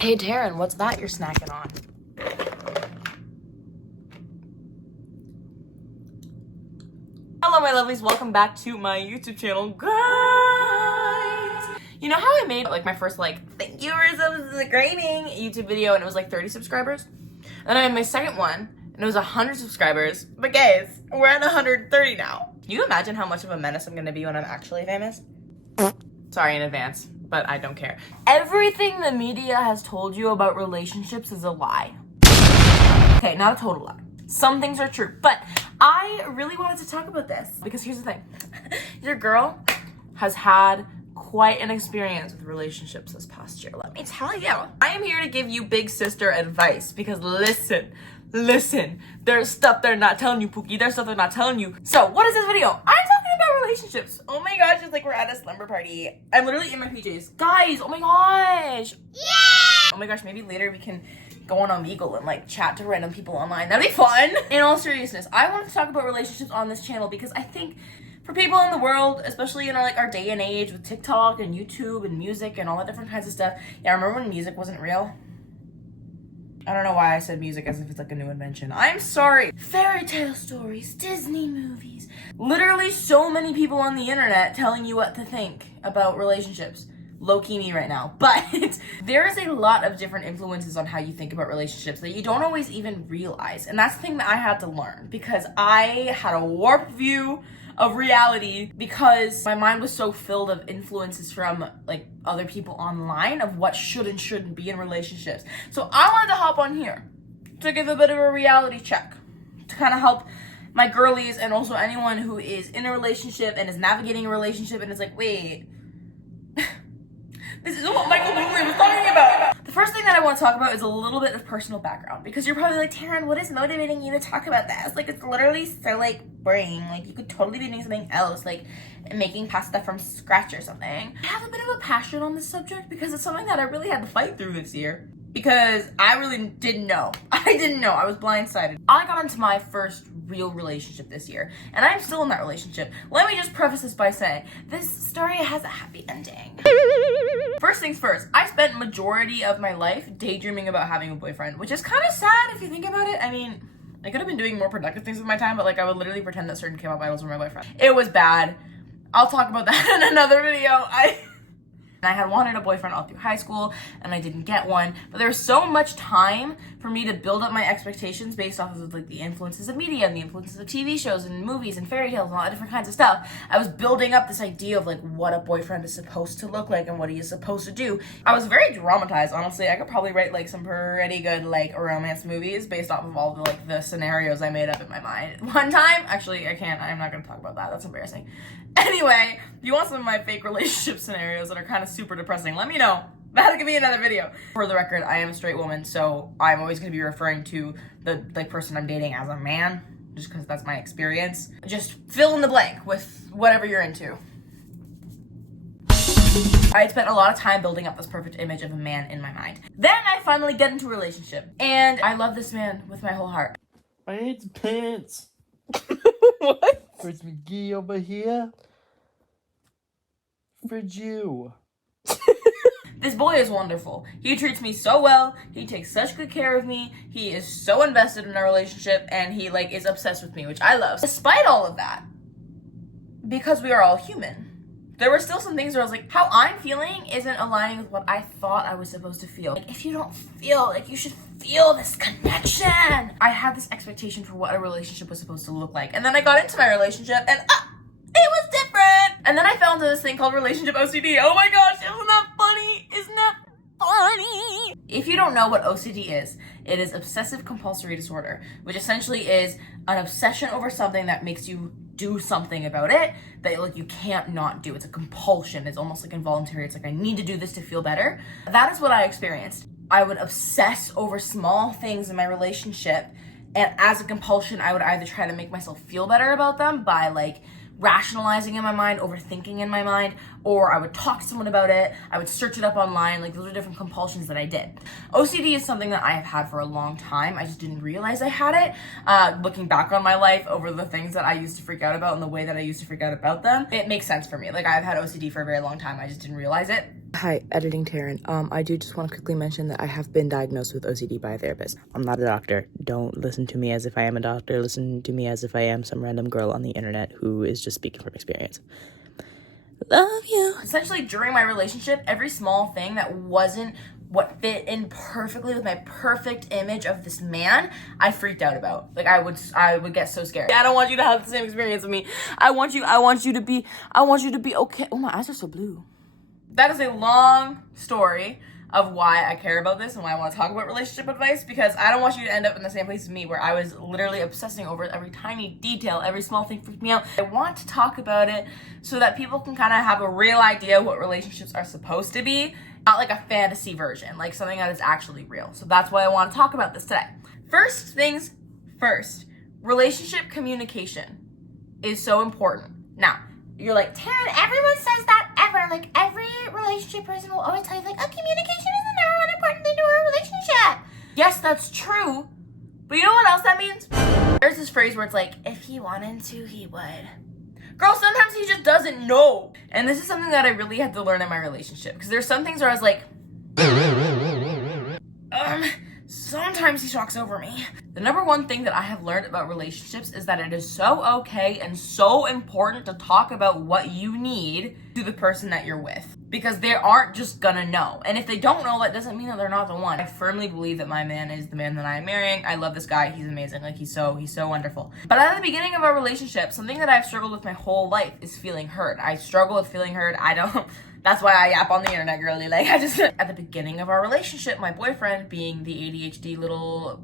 Hey Taryn, what's that you're snacking on? Hello my lovelies, welcome back to my YouTube channel, guys! You know how I made like my first thank you for subscribing YouTube video and it was like 30 subscribers? And then I made my second one and it was 100 subscribers. But guys, we're at 130 now. Can you imagine how much of a menace I'm gonna be when I'm actually famous? Sorry in advance, but I don't care. Everything the media has told you about relationships is a lie. Okay, not a total lie. Some things are true, but I really wanted to talk about this because here's the thing. Your girl has had quite an experience with relationships this past year. Let me tell you. I am here to give you big sister advice because listen, there's stuff they're not telling you, Pookie. There's stuff they're not telling you. So what is this video? I'm talking about relationships. Oh my gosh, it's like we're at a slumber party. I'm literally in my PJs. Guys, oh my gosh. Yeah! Oh my gosh, maybe later we can go on Omegle and like chat to random people online. That'd be fun. In all seriousness, I want to talk about relationships on this channel because I think for people in the world, especially in our day and age with TikTok and YouTube and music and all that different kinds of stuff. Yeah, remember when music wasn't real? I don't know why I said music as if it's like a new invention. I'm sorry. Fairy tale stories, Disney movies. Literally so many people on the internet telling you what to think about relationships. Low-key me right now. But there is a lot of different influences on how you think about relationships that you don't always even realize. And that's the thing that I had to learn because I had a warped view of reality because my mind was so filled of influences from other people online of what should and shouldn't be in relationships. So I wanted to hop on here to give a bit of a reality check to kind of help my girlies and also anyone who is in a relationship and is navigating a relationship and is like, wait, this is what Michael Bublé was talking about. The first thing that I want to talk about is a little bit of personal background because you're probably like, Taryn, what is motivating you to talk about this? It's literally so boring. You could totally be doing something else, like making pasta from scratch or something. I have a bit of a passion on this subject because it's something that I really had to fight through this year because I really didn't know. I was blindsided. I got into my first real relationship this year and I'm still in that relationship. Let me just preface this by saying this story has a happy ending. First things first, I spent majority of my life daydreaming about having a boyfriend, which is kind of sad if you think about it. I mean, I could have been doing more productive things with my time, but I would literally pretend that certain K-pop idols were my boyfriend. It was bad. I'll talk about that in another video. I had wanted a boyfriend all through high school and I didn't get one, but there was so much time for me to build up my expectations based off of the influences of media and the influences of TV shows and movies and fairy tales and all that different kinds of stuff. I was building up this idea of what a boyfriend is supposed to look like and what he is supposed to do. I was very dramatized, honestly. I could probably write some pretty good romance movies based off of all the scenarios I made up in my mind. One time, actually I can't, I'm not gonna talk about that, that's embarrassing. Anyway, if you want some of my fake relationship scenarios that are kind of super depressing, let me know. That could be another video. For the record, I am a straight woman, so I'm always going to be referring to the person I'm dating as a man, just because that's my experience. Just fill in the blank with whatever you're into. I had spent a lot of time building up this perfect image of a man in my mind. Then I finally get into a relationship, and I love this man with my whole heart. I need some pants. What? Where's McGee over here? For you. This boy is wonderful. He treats me so well. He takes such good care of me. He is so invested in our relationship and he is obsessed with me, which I love. Despite all of that, because we are all human, there were still some things where I was like, how I'm feeling isn't aligning with what I thought I was supposed to feel. If you don't feel you should feel this connection. I had this expectation for what a relationship was supposed to look like. And then I got into my relationship and it was different. And then I fell into this thing called relationship OCD. Oh my gosh, isn't that funny? Isn't that funny? If you don't know what OCD is, it is obsessive compulsory disorder, which essentially is an obsession over something that makes you do something about it that you can't not do. It's a compulsion. It's almost involuntary. It's I need to do this to feel better. That is what I experienced. I would obsess over small things in my relationship, and as a compulsion, I would either try to make myself feel better about them by rationalizing in my mind, overthinking in my mind, or I would talk to someone about it. I would search it up online. Those are different compulsions that I did. OCD is something that I have had for a long time. I just didn't realize I had it. Looking back on my life over the things that I used to freak out about and the way that I used to freak out about them, it makes sense for me. I've had OCD for a very long time. I just didn't realize it. Hi, editing Taryn. I do just want to quickly mention that I have been diagnosed with OCD by a therapist. I'm not a doctor. Don't listen to me as if I am a doctor. Listen to me as if I am some random girl on the internet who is just speaking from experience. Love you. Essentially, during my relationship, every small thing that wasn't what fit in perfectly with my perfect image of this man, I freaked out about. Like, I would get so scared. I don't want you to have the same experience with me. I want you to be okay. Oh, my eyes are so blue. That is a long story of why I care about this and why I want to talk about relationship advice, because I don't want you to end up in the same place as me where I was literally obsessing over every tiny detail, every small thing freaked me out. I want to talk about it so that people can kind of have a real idea of what relationships are supposed to be, not like a fantasy version, like something that is actually real. So that's why I want to talk about this today. First things first, relationship communication is so important. Now, you're like, Taryn, everyone says that ever. Like, every relationship person will always tell you, like, oh, communication is the number one important thing to a relationship. Yes, that's true. But you know what else that means? There's this phrase where it's like, if he wanted to, he would. Girl, sometimes he just doesn't know. And this is something that I really had to learn in my relationship. Because there's some things where I was like, sometimes he talks over me. The number one thing that I have learned about relationships is that it is so okay and so important to talk about what you need to the person that you're with. Because they aren't just gonna know. And if they don't know, that doesn't mean that they're not the one. I firmly believe that my man is the man that I'm marrying. I love this guy. He's amazing. Like, he's so wonderful. But at the beginning of our relationship, something that I've struggled with my whole life is feeling heard. I struggle with feeling heard. That's why I yap on the internet, girly. Like, at the beginning of our relationship, my boyfriend, being the ADHD little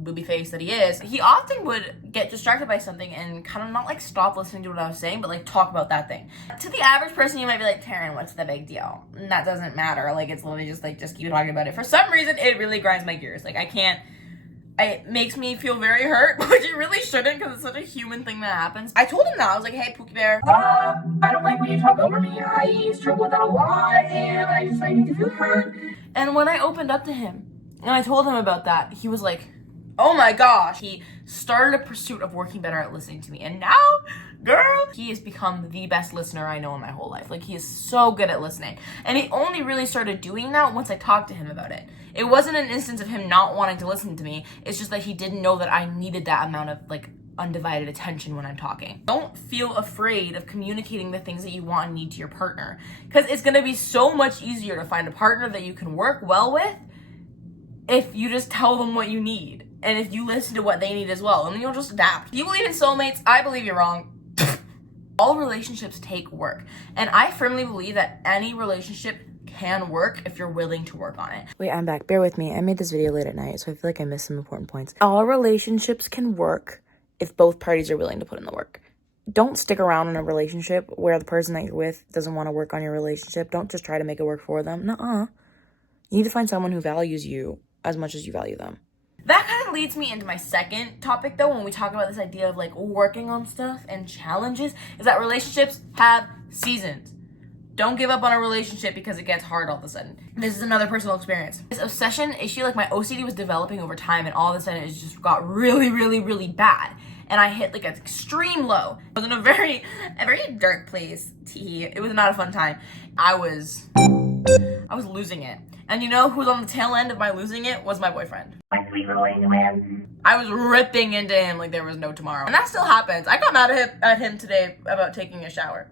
booby face that he is, he often would get distracted by something and kind of not like stop listening to what I was saying, but like talk about that thing. To the average person, you might be like, Taryn, what's the big deal? And that doesn't matter. Like, it's literally just like, just keep talking about it. For some reason, it really grinds my gears. Like, it makes me feel very hurt, which it really shouldn't, because it's such a human thing that happens. I told him that. I was like, hey, Pookie Bear. I don't like when you talk over me. I struggle with that a lot, and I just need to feel heard. And when I opened up to him, and I told him about that, he was like, oh my gosh. He started a pursuit of working better at listening to me. And now, girl, he has become the best listener I know in my whole life. Like, he is so good at listening. And he only really started doing that once I talked to him about it. It wasn't an instance of him not wanting to listen to me. It's just that he didn't know that I needed that amount of, like, undivided attention when I'm talking. Don't feel afraid of communicating the things that you want and need to your partner, because it's going to be so much easier to find a partner that you can work well with if you just tell them what you need and if you listen to what they need as well, and then you'll just adapt. You believe in soulmates? I believe you're wrong. All relationships take work, and I firmly believe that any relationship can work if you're willing to work on it. Wait, I'm back. Bear with me. I made this video late at night, so I feel like I missed some important points. All relationships can work if both parties are willing to put in the work. Don't stick around in a relationship where the person that you're with doesn't want to work on your relationship. Don't just try to make it work for them. Nuh-uh. You need to find someone who values you as much as you value them. That kind of leads me into my second topic, though, when we talk about this idea of, like, working on stuff and challenges, is that relationships have seasons. Don't give up on a relationship because it gets hard all of a sudden. This is another personal experience. This obsession issue, like, my OCD was developing over time, and all of a sudden it just got really, really, really bad. And I hit, like, an extreme low. I was in a very dark place. It was not a fun time. I was losing it. And you know who was on the tail end of my losing it? Was my boyfriend. My sweet little angel man. I was ripping into him like there was no tomorrow. And that still happens. I got mad at him today about taking a shower.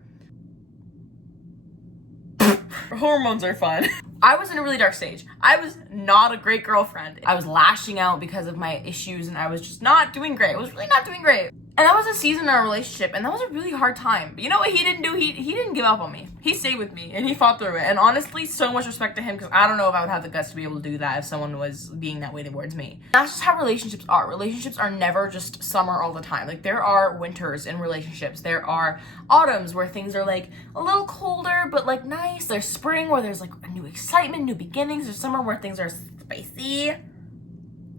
Hormones are fun. I was in a really dark stage. I was not a great girlfriend. I was lashing out because of my issues, and I was just not doing great. I was really not doing great. And that was a season in our relationship, and that was a really hard time. But you know what he didn't do? He didn't give up on me. He stayed with me, and he fought through it. And honestly, so much respect to him, because I don't know if I would have the guts to be able to do that if someone was being that way towards me. That's just how relationships are. Relationships are never just summer all the time. Like, there are winters in relationships. There are autumns where things are, like, a little colder, but, like, nice. There's spring where there's, like, a new excitement, new beginnings. There's summer where things are spicy.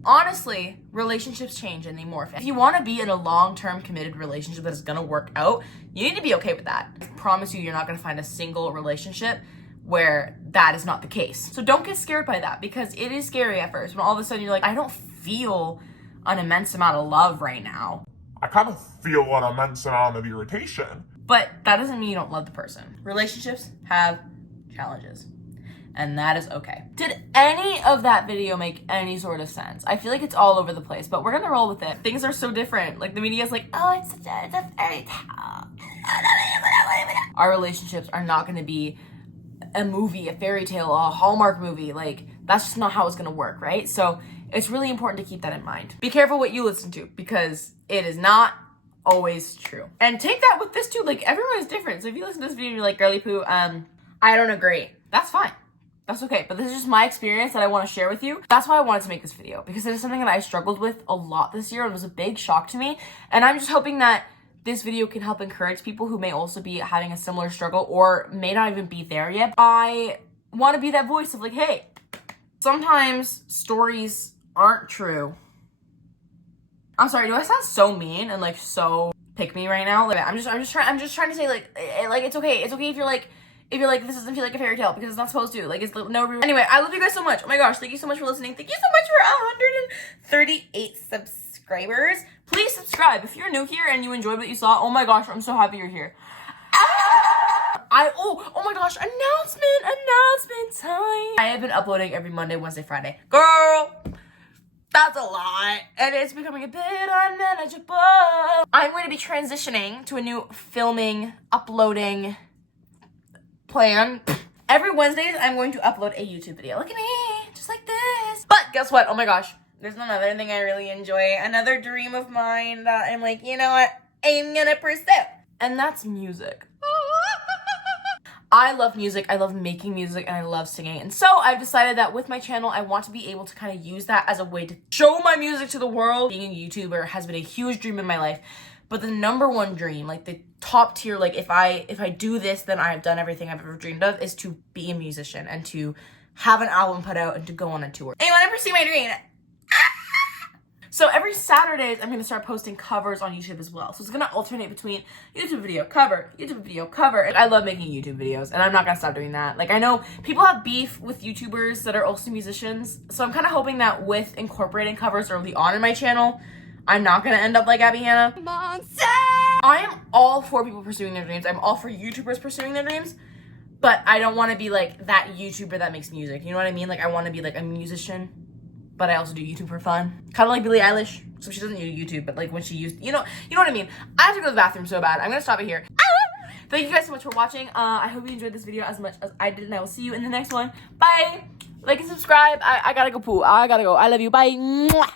Honestly, relationships change and they morph. If you want to be in a long-term committed relationship that is going to work out, you need to be okay with that. I promise you're not going to find a single relationship where that is not the case. So don't get scared by that, because it is scary at first when all of a sudden you're like, I don't feel an immense amount of love right now. I kind of feel an immense amount of irritation. But that doesn't mean you don't love the person. Relationships have challenges. and that is okay. Did any of that video make any sort of sense? I feel like it's all over the place, but we're gonna roll with it. Things are so different. Like the media is like, oh, it's a fairy tale. Our relationships are not gonna be a movie, a fairy tale, a Hallmark movie. Like, that's just not how it's gonna work, right? So it's really important to keep that in mind. Be careful what you listen to, because it is not always true. And take that with this too. Like, everyone is different. So if you listen to this video and you're like, girly poo, I don't agree, that's fine. That's okay. But this is just my experience that I want to share with you. That's why I wanted to make this video, because it is something that I struggled with a lot this year. It was a big shock to me. And I'm just hoping that this video can help encourage people who may also be having a similar struggle or may not even be there yet. I want to be that voice of like, hey, sometimes stories aren't true. I'm sorry, do I sound so mean and like so pick me right now? Like, I'm just trying to say like it's okay. It's okay if you're like this doesn't feel like a fairy tale, because it's not supposed to. Like, it's no. Anyway, I love you guys so much. Oh my gosh, thank you so much for listening. Thank you so much for 138 subscribers. Please subscribe if you're new here and you enjoyed what you saw. Oh my gosh, I'm so happy you're here. Oh my gosh, announcement time. I have been uploading every Monday, Wednesday, Friday. Girl, that's a lot, and it's becoming a bit unmanageable. I'm going to be transitioning to a new filming, uploading plan. Every Wednesdays, I'm going to upload a YouTube video. Look at me, just like this. But guess what? Oh my gosh, there's another thing I really enjoy. Another dream of mine that I'm like, you know what? I'm gonna pursue. And that's music. I love music, I love making music, and I love singing. And so I've decided that with my channel, I want to be able to kind of use that as a way to show my music to the world. Being a YouTuber has been a huge dream in my life. But the number one dream, like the top tier, like if I do this, then I've done everything I've ever dreamed of, is to be a musician and to have an album put out and to go on a tour. And you want to pursue my dream? So every Saturdays, I'm going to start posting covers on YouTube as well. So it's going to alternate between YouTube video, cover, YouTube video, cover. And I love making YouTube videos, and I'm not going to stop doing that. Like, I know people have beef with YouTubers that are also musicians. So I'm kind of hoping that with incorporating covers early on in my channel, I'm not going to end up like Abby Hannah. I am all for people pursuing their dreams. I'm all for YouTubers pursuing their dreams. But I don't want to be like that YouTuber that makes music. You know what I mean? Like, I want to be like a musician, but I also do YouTube for fun. Kind of like Billie Eilish. So she doesn't do YouTube, but like when she used, you know what I mean? I have to go to the bathroom so bad. I'm gonna stop it here. Thank you guys so much for watching. I hope you enjoyed this video as much as I did, and I will see you in the next one. Bye. Like and subscribe. I gotta go poo. I gotta go. I love you. Bye. Mwah.